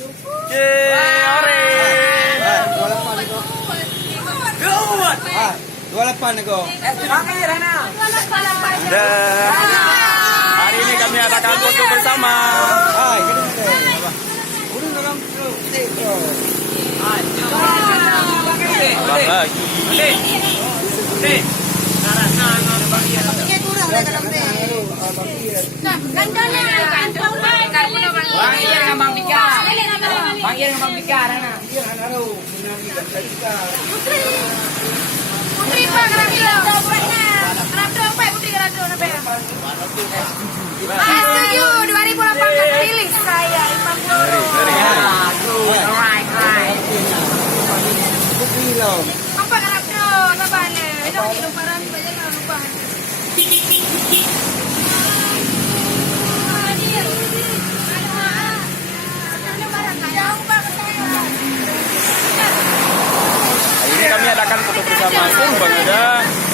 Ore. 28 nego. Ah, 28 nego. Dan hari ini kami adakan foto bersama. Hai, kita ada. Udah dalam bro. Abang lagi. Putri Pak Karabila. Karabila apa ya Putri Karabila apa ya? Setuju 2018 rilis saya Imam Guru. Alright. Apa Karabila? Apa nih? Itu hidup parang banyak yang lupa. Hari ini kami adakan foto bersama. Bang ada.